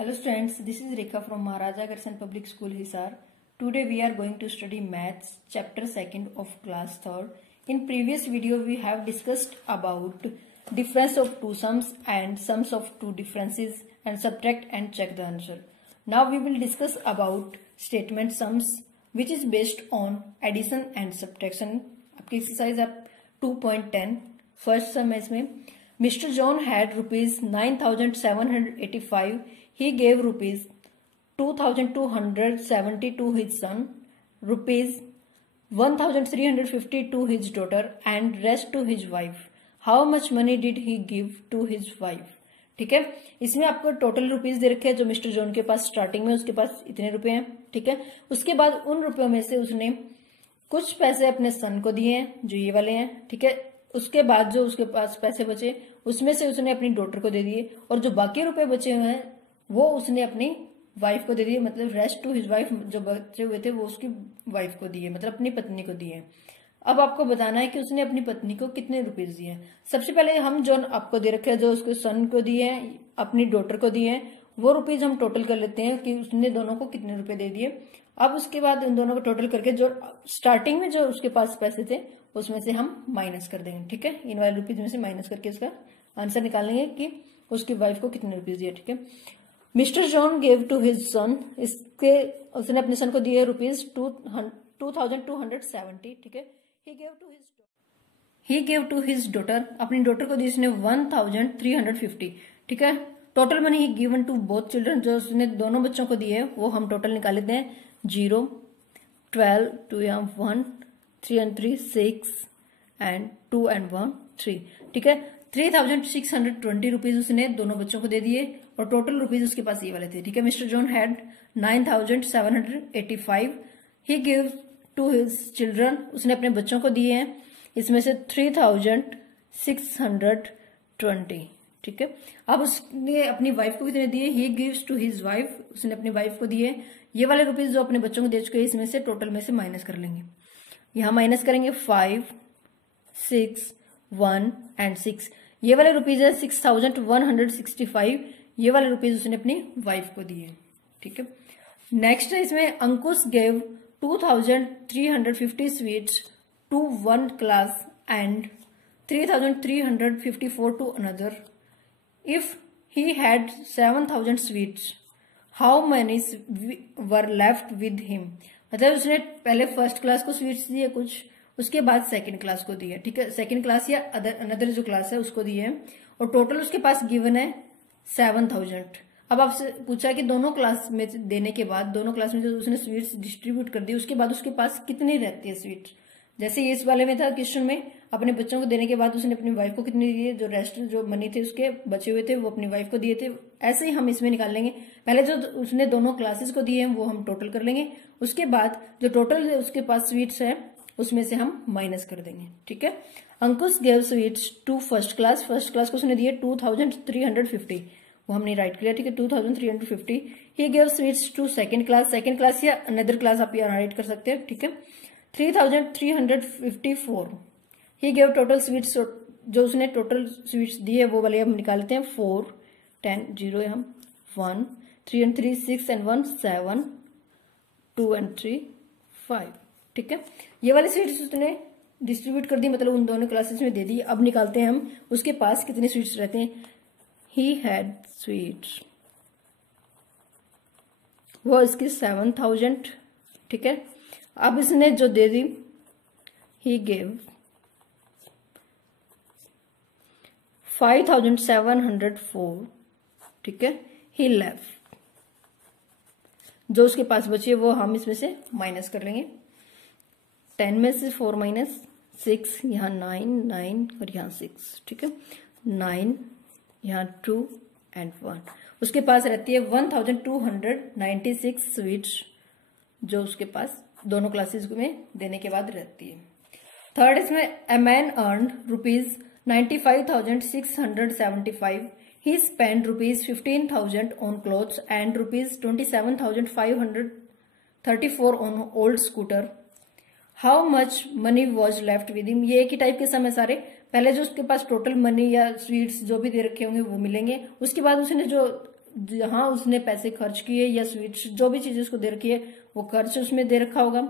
Hello students, this is Rekha from Maharaja Agrawal Public School, Hisar. Today we are going to study Maths, chapter 2nd of class 3rd. In previous video we have discussed about difference of two sums and sums of two differences and subtract and check the answer. Now we will discuss about statement sums which is based on addition and subtraction. आपकी exercise आप 2.10 first सम है इसमें. Mr. John had rupees 9,785. He gave rupees 2,270 to his son, rupees 1,350 to his daughter and rest to his wife. How much money did he give to his wife? ठीक है, इसमें आपको total rupees दे रखे हैं जो mister John के पास starting में उसके पास इतने रुपए हैं. ठीक है, उसके बाद उन रुपयों में से उसने कुछ पैसे अपने सन को दिए हैं जो ये वाले हैं. ठीक है, उसके बाद जो उसके पास पैसे बचे उसमें से उसने अपनी डॉटर को दे दिए और जो बाकी रुपए बचे हुए हैं वो उसने अपनी वाइफ को दे दिए. मतलब रेस्ट टू हिज वाइफ, जो बचे हुए थे वो उसकी वाइफ को दिए, मतलब अपनी पत्नी को दिए. अब आपको बताना है कि उसने अपनी पत्नी को कितने रुपीज दिए. सबसे पहले हम जो आपको दे रखे हैं जो उसके सन को दिए हैं, अपनी डॉटर को दिए हैं, वो रुपीज हम टोटल कर लेते हैं कि उसने दोनों को कितने रुपए दे दिए. अब उसके बाद इन दोनों को टोटल करके जो स्टार्टिंग में जो उसके पास पैसे थे उसमें से हम माइनस कर देंगे. ठीक है, इन वाले रुपीज में से माइनस करके उसका आंसर निकालेंगे कि उसकी वाइफ को कितने रुपीज दिए. ठीक है, mister John gave to his son, इसके उसने अपने सन को दिए रुपीज 2,270. ठीक है, he gave to his daughter, अपनी डॉटर को दी उसने 1,350. ठीक है, total money he given to both children, जो उसने दोनों बच्चों को दिए वो हम टोटल निकाल लेते हैं. 0, 12, 2 यहाँ 1, 3 and 3 6 and 2 and 1 3. ठीक है, 3,620 रुपीज उसने दोनों बच्चों को दे दिए और टोटल रुपीज उसके पास ये वाले थे. ठीक है, mister John had 9,785. He give to his children, उसने अपने बच्चों को दिए हैं इसमें से 3,620. ठीक है, अब उसने अपनी वाइफ को कितने दिए. He gives to his wife, उसने अपनी वाइफ को दिए. ये वाले रुपीज जो अपने बच्चों को दे चुके हैं इसमें से टोटल में से माइनस कर लेंगे. यहां माइनस करेंगे 5, 6, 1 and 6. ये वाले रुपीज है 6,165. ये वाले रुपीज उसने अपनी वाइफ को दिए. ठीक है, नेक्स्ट है इसमें Ankush gave 2,350 sweets to one class and 3,354 to another. If he had 7,000 sweets, how many were left with him. मतलब उसने पहले फर्स्ट क्लास को स्वीट्स दिए कुछ, उसके बाद सेकंड क्लास को दिए. ठीक है, सेकंड क्लास या अनदर जो क्लास है उसको दिए और टोटल उसके पास गिवन है 7,000. अब आपसे पूछा कि दोनों क्लास में देने के बाद दोनों क्लास में जो उसने स्वीट्स डिस्ट्रीब्यूट कर दी उसके बाद उसके पास कितनी रहती है स्वीट्स. जैसे इस वाले में था क्वेश्चन में, अपने बच्चों को देने के बाद उसने अपनी वाइफ को कितनी दिए, जो रेस्ट जो मनी थे उसके बचे हुए थे वो अपनी वाइफ को दिए थे. ऐसे ही हम इसमें निकाल लेंगे. पहले जो उसने दोनों क्लासेस को दिए हैं वो हम टोटल कर लेंगे, उसके बाद जो टोटल उसके पास स्वीट्स है उसमें से हम माइनस कर देंगे. ठीक है, Ankush gave sweets to first class को उसने दिए 2,350, वो हमने राइट किया. ठीक है, 2,350. He gave sweets to second class या अनदर क्लास आप यहाँ राइट कर सकते हैं. ठीक है, 3,354. ही गेव टोटल स्वीट्स, जो उसने टोटल स्वीट्स दिए वो वाले हम निकालते हैं. 4, 10, 0 हम 1, 3 and 3 6 and 1 7, 2 and 3 5. ठीक है, ये वाले स्वीट्स उसने डिस्ट्रीब्यूट कर दी, मतलब उन दोनों क्लासेस में दे दी. अब निकालते हैं हम उसके पास कितने स्वीट्स रहते हैं. ही हैड स्वीट्स, वो इसकी 7,000. ठीक है, अब इसने जो दे दी ही गेव 5,704. ठीक है, ही लेफ्ट, जो उसके पास बचे वो हम इसमें से माइनस कर लेंगे. 10 में से 4 माइनस 6, यहाँ 9 और यहाँ 6. ठीक है, 9 यहाँ 2 and 1. उसके पास रहती है 1,296 स्वीट्स, जो उसके पास दोनों क्लासेस में देने के बाद रहती है. थर्ड इसमें a man earn rupees 95,675. He spend rupees 15,000 on clothes and rupees 27,534 on old scooter. How much money was left with him. ये एक ही टाइप के सम है सारे. पहले जो उसके पास टोटल मनी या स्वीट्स जो भी दे रखे होंगे वो मिलेंगे, उसके बाद उसने जो जहां उसने पैसे खर्च किए या स्वीट्स जो भी चीजें उसको दे रखी है वो खर्च उसमें दे रखा होगा,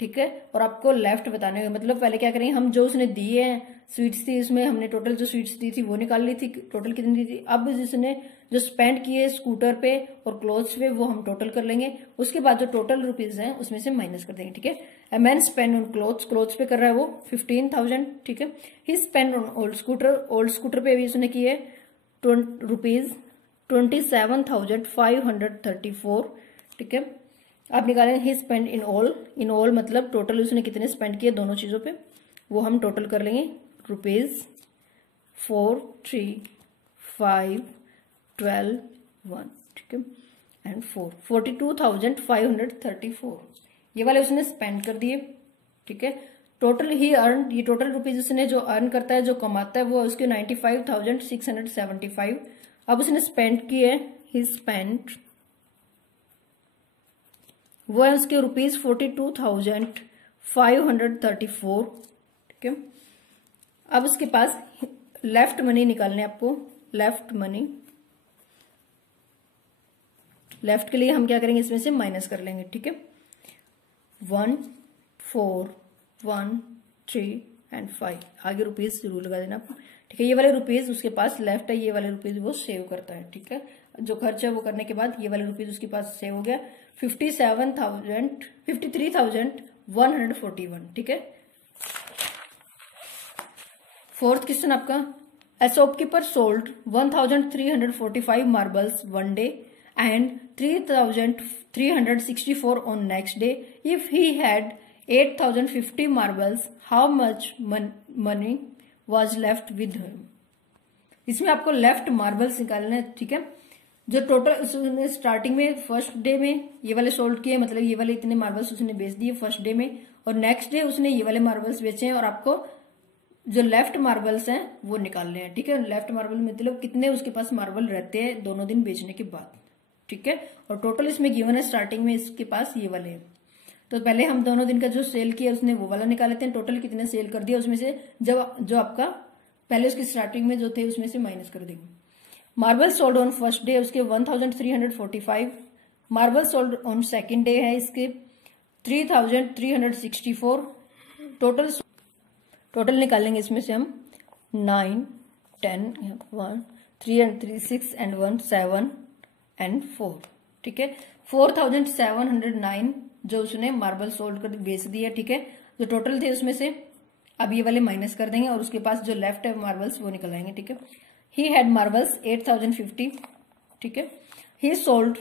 ठीक है। और आपको लेफ्ट बताने होंगे, मतलब पहले क्या करेंगे हम, जो उसने दिए हैं स्वीट्स थी, उसमें हमने टोटल जो स्वीट्स दी थी वो निकाल ली थी, टोटल कितनी दी थी। अब जिसने जो स्पेंड किए स्कूटर पे और क्लोथ्स पे वो हम टोटल कर लेंगे, उसके बाद जो टोटल रुपीज हैं उसमें से माइनस कर देंगे, ठीक है। A man spend on clothes, clothes पे कर रहा है वो 15,000, ठीक है। He spend on old scooter, old scooter पे भी उसने किए रुपीज 27,534, ठीक है। आप निकालेंगे he spend in all, in all मतलब टोटल उसने कितने स्पेंड किए दोनों चीजों पे, वो हम टोटल कर लेंगे रुपीज 4,3,5,12,1, ठीक है, एंड 42,534 ये वाले उसने स्पेंड कर दिए, ठीक है। टोटल ही अर्न, ये टोटल रुपीज उसने जो अर्न करता है, जो कमाता है, वो उसके 95,675। अब उसने स्पेंड किए, ही स्पेंड, वो है उसके रुपीज 42,534, ठीक है। अब उसके पास लेफ्ट मनी निकालने आपको, लेफ्ट मनी, लेफ्ट के लिए हम क्या करेंगे, इसमें से माइनस कर लेंगे, ठीक है। 1, 4, 1, 3 एंड 5 आगे रुपीज जरूर लगा देना आपको, ठीक है। ये वाले रुपीज उसके पास लेफ्ट है, ये वाले रुपीज वो सेव करता है, ठीक है। जो खर्च है वो करने के बाद ये वाले रुपीज उसके पास सेव हो गया 53,141, ठीक है। फोर्थ क्वेश्चन आपका, a shopkeeper sold 1,345 marbles one day and 3,364 on next day. If he had 8,050 marbles, how much money was left with him? इसमें आपको लेफ्ट मार्बल्स निकालना है, ठीक है। जो टोटल उसने स्टार्टिंग में फर्स्ट डे में ये वाले सोल्ड किए, मतलब ये वाले इतने मार्बल्स उसने बेच दिए फर्स्ट डे में, और नेक्स्ट डे उसने ये वाले मार्बल्स बेचे हैं, और आपको जो लेफ्ट मार्बल्स हैं वो निकालने हैं, ठीक है। लेफ्ट मार्बल मतलब कितने उसके पास मार्बल रहते हैं दोनों दिन बेचने के बाद, ठीक है। और टोटल इसमें गिवन है स्टार्टिंग में इसके पास ये वाले हैं, तो पहले हम दोनों दिन का जो सेल किया उसने वो वाला निकाल लेते हैं, टोटल कितने सेल कर दिया उसमें से जो आपका पहले उसकी स्टार्टिंग में जो थे उसमें से माइनस कर देंगे। Marble sold on first day उसके 1,345, marble sold on second day है इसके 3,364, टोटल निकालेंगे इसमें से हम 9, 10, 1, 3 and 3, 6 and 1, 7 and 4, ठीक है। 4,709 जो उसने मार्बल सोल्ड कर बेच दिया, ठीक है। जो टोटल थे उसमें से अब ये वाले माइनस कर देंगे और उसके पास जो लेफ्ट है मार्बल्स वो निकल आएंगे, ठीक है। ही हैड मार्बल्स 8,050, ठीक है। ही सोल्ड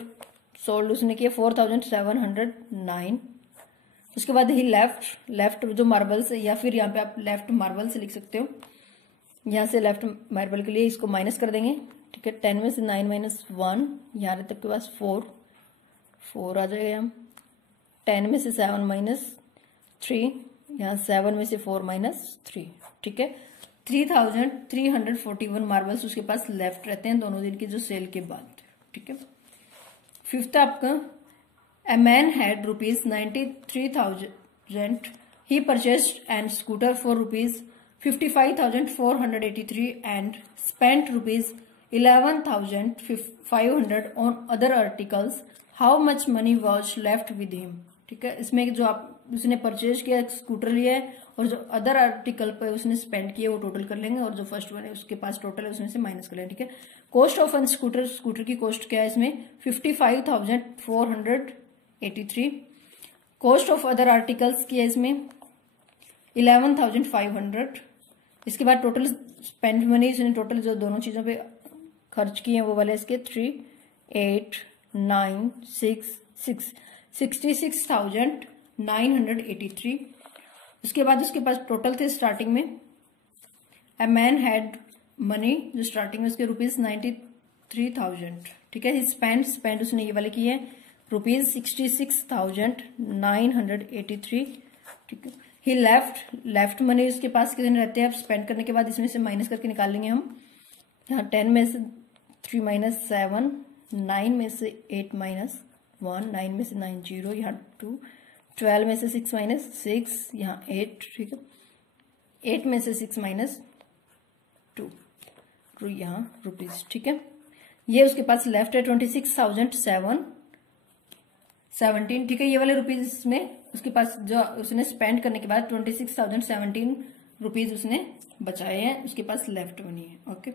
उसने किया 4,709, उसके बाद ही लेफ्ट जो मार्बल्स है, या फिर यहाँ पे आप लेफ्ट मार्बल से लिख सकते हो, यहाँ से लेफ्ट मार्बल के लिए इसको माइनस कर देंगे, ठीक है। 10 में से 9 माइनस 1, यहाँ तक के पास 4 आ जाएगा। 10 में से 7 माइनस 3, यहाँ 7 में से 4 माइनस 3, ठीक है। 3,341 मार्बल्स उसके पास लेफ्ट रहते हैं दोनों दिन की जो सेल के बाद, ठीक है। फिफ्थ आपका, a man had rupees 93,000. He purchased an scooter for rupees 55,483 and spent rupees 11,500 on other articles. How much money was left with him? ठीक है, इसमें जो आप उसने परचेज किया स्कूटर लिया है और जो अदर आर्टिकल पर उसने स्पेंड किया वो टोटल कर लेंगे, और जो फर्स्ट वन है उसके पास टोटल है उसमें से माइनस कर लेंगे, ठीक है। कॉस्ट ऑफ एन स्कूटर की कॉस्ट क्या है इसमें 55,483, कॉस्ट ऑफ अदर आर्टिकल्स की है इसमें 11,500। इसके बाद टोटल स्पेंड मनी इसने टोटल जो दोनों चीजों पे खर्च किए हैं वो वाले इसके 3, 8, 9, 6, 66,983। उसके बाद उसके पास टोटल थे स्टार्टिंग में, अ मैन हैड मनी जो स्टार्टिंग में उसके रुपीज 93,000, ठीक है। स्पेंड उसने ये वाले किए हैं रुपीज 66,983, ठीक है। ही लेफ्ट मनी उसके पास कितने रहते हैं, अब स्पेंड करने के बाद इसमें से माइनस करके निकाल लेंगे हम। यहाँ 10 में से 3 माइनस 7, 9 में से 8 माइनस 1, 9 में से 9 0, यहाँ 2, 12 में से 6 माइनस 6, यहाँ 8, ठीक है। 8 में से 6 माइनस 2, यहाँ रुपीज, ठीक है। ये उसके पास लेफ्ट है 26,717, ठीक है। ये वाले रुपीज में उसके पास जो उसने स्पेंड करने के बाद 26,017 रुपीज उसने बचाए हैं, उसके पास लेफ्ट मनी है। ओके।